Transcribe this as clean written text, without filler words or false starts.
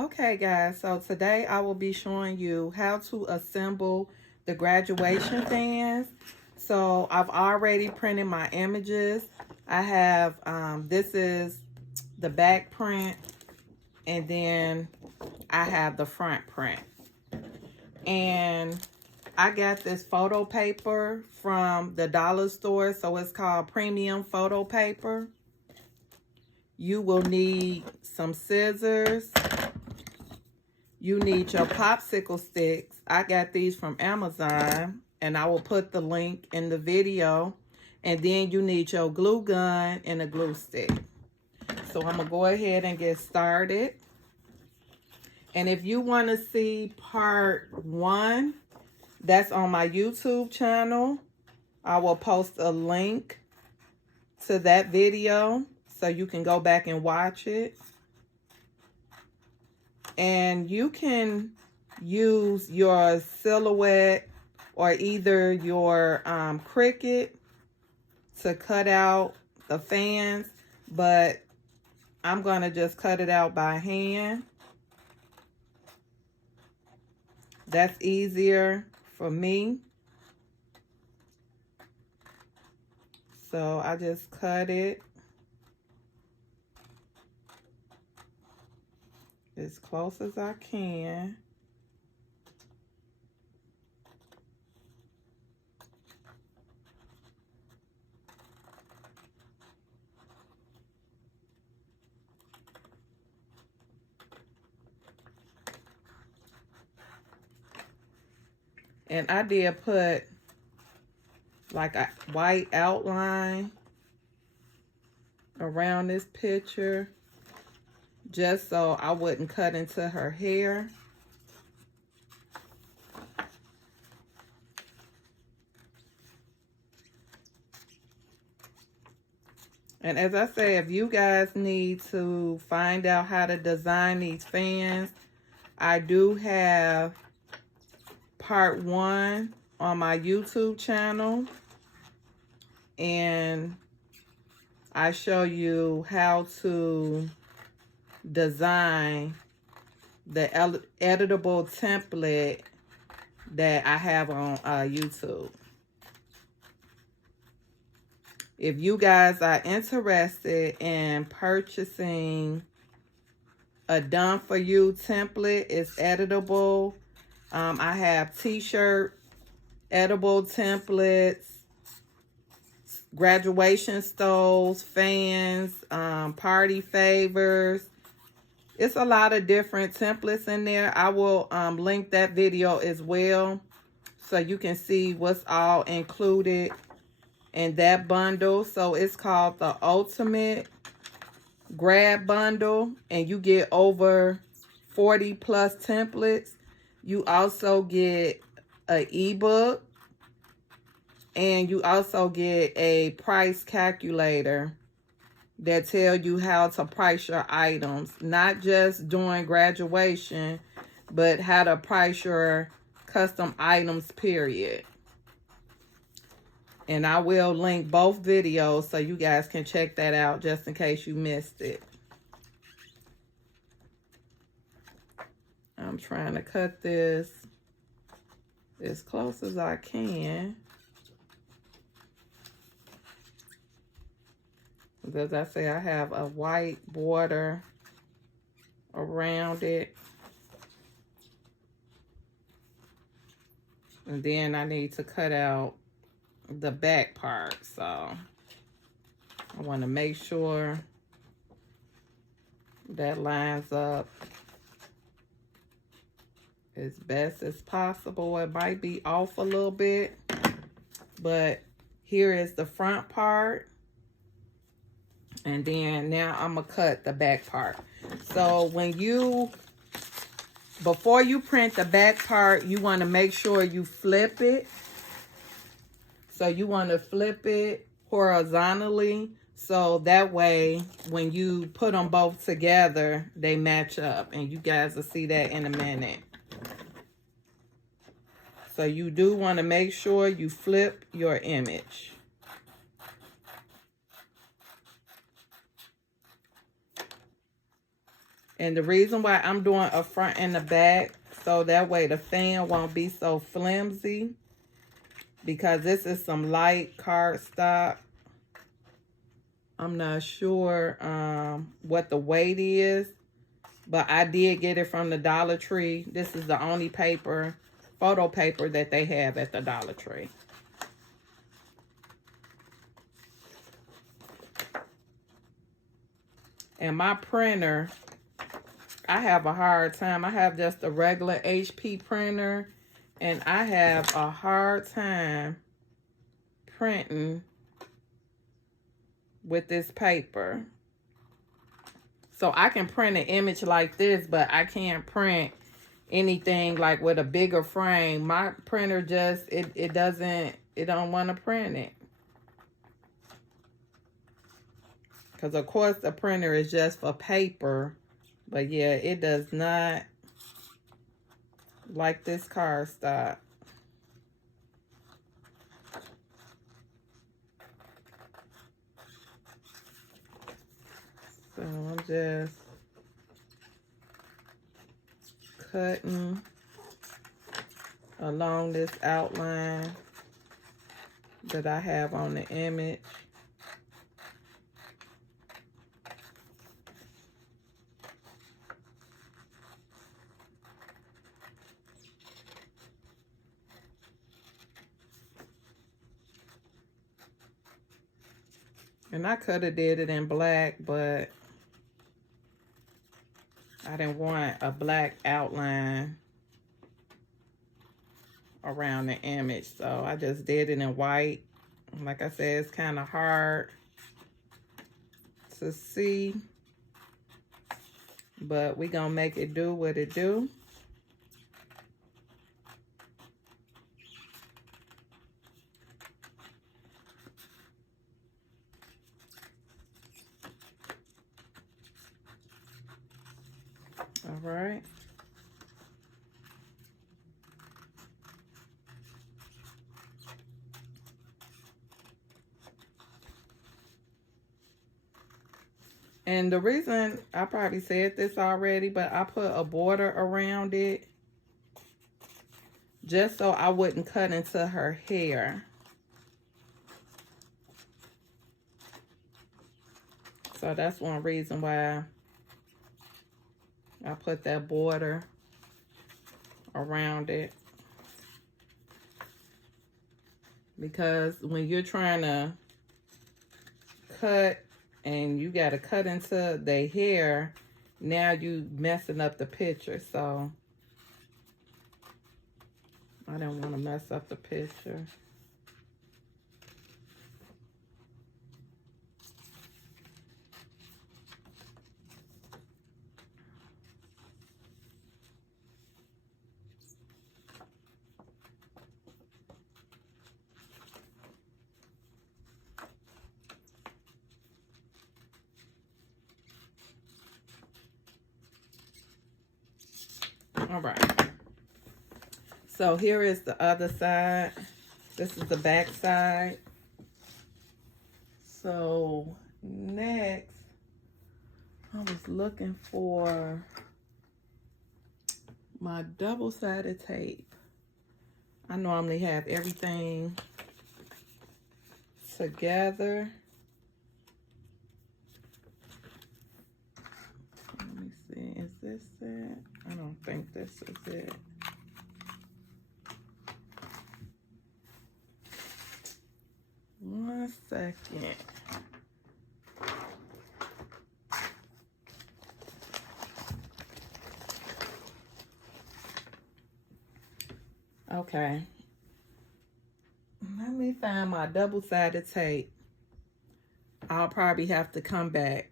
Okay guys, so today I will be showing you how to assemble the graduation fans. So I've already printed my images. I have, this is the back print, and then I have the front print. And I got this photo paper from the dollar store, so it's called premium photo paper. You will need some scissors. You need your popsicle sticks. I got these from Amazon, and I will put the link in the video. And then you need your glue gun and a glue stick. So I'm going to go ahead and get started. And if you want to see part 1, that's on my YouTube channel. I will post a link to that video so you can go back and watch it. And you can use your Silhouette or either your Cricut to cut out the fans, but I'm going to just cut it out by hand. That's easier for me. So I just cut it as close as I can. And I did put like a white outline around this picture just so I wouldn't cut into her hair. And as I say, if you guys need to find out how to design these fans, I do have part 1 on my YouTube channel. And I show you how to design the editable template that I have on YouTube. If you guys are interested in purchasing a done-for-you template, it's editable. I have t-shirt editable templates, graduation stoves, fans, party favors. It's a lot of different templates in there. I will link that video as well so you can see what's all included in that bundle. So it's called the Ultimate Grad Bundle, and you get over 40 plus templates. You also get an ebook, and you also get a price calculator that tell you how to price your items, not just during graduation, but how to price your custom items, period. And I will link both videos so you guys can check that out just in case you missed it. I'm trying to cut this as close as I can. As I say, I have a white border around it. And then I need to cut out the back part. So I want to make sure that lines up as best as possible. It might be off a little bit, but here is the front part. And then now I'm gonna cut the back part. So before you print the back part, you want to make sure you flip it. So you want to flip it horizontally, so that way when you put them both together, they match up. And you guys will see that in a minute. So you do want to make sure you flip your image. And the reason why I'm doing a front and a back, so that way the fan won't be so flimsy, because this is some light cardstock. I'm not sure what the weight is, but I did get it from the Dollar Tree. This is the only paper, photo paper, that they have at the Dollar Tree. And my printer, I have a hard time. I have just a regular HP printer, and I have a hard time printing with this paper. So I can print an image like this, but I can't print anything like with a bigger frame. My printer just, it don't want to print it. Because of course the printer is just for paper. But yeah, it does not like this cardstock. So I'm just cutting along this outline that I have on the image. And I could have did it in black, but I didn't want a black outline around the image. So I just did it in white. Like I said, it's kind of hard to see, but we gonna make it do what it do. All right. And the reason, I probably said this already, but I put a border around it just so I wouldn't cut into her hair. So that's one reason why I put that border around it. Because when you're trying to cut and you got to cut into their hair, now you messing up the picture. So I didn't want to mess up the picture. All right. So here is the other side. This is the back side. So next, I was looking for my double-sided tape. I normally have everything together. Let me see, is this it? I don't think this is it. One second. Okay. Let me find my double-sided tape. I'll probably have to come back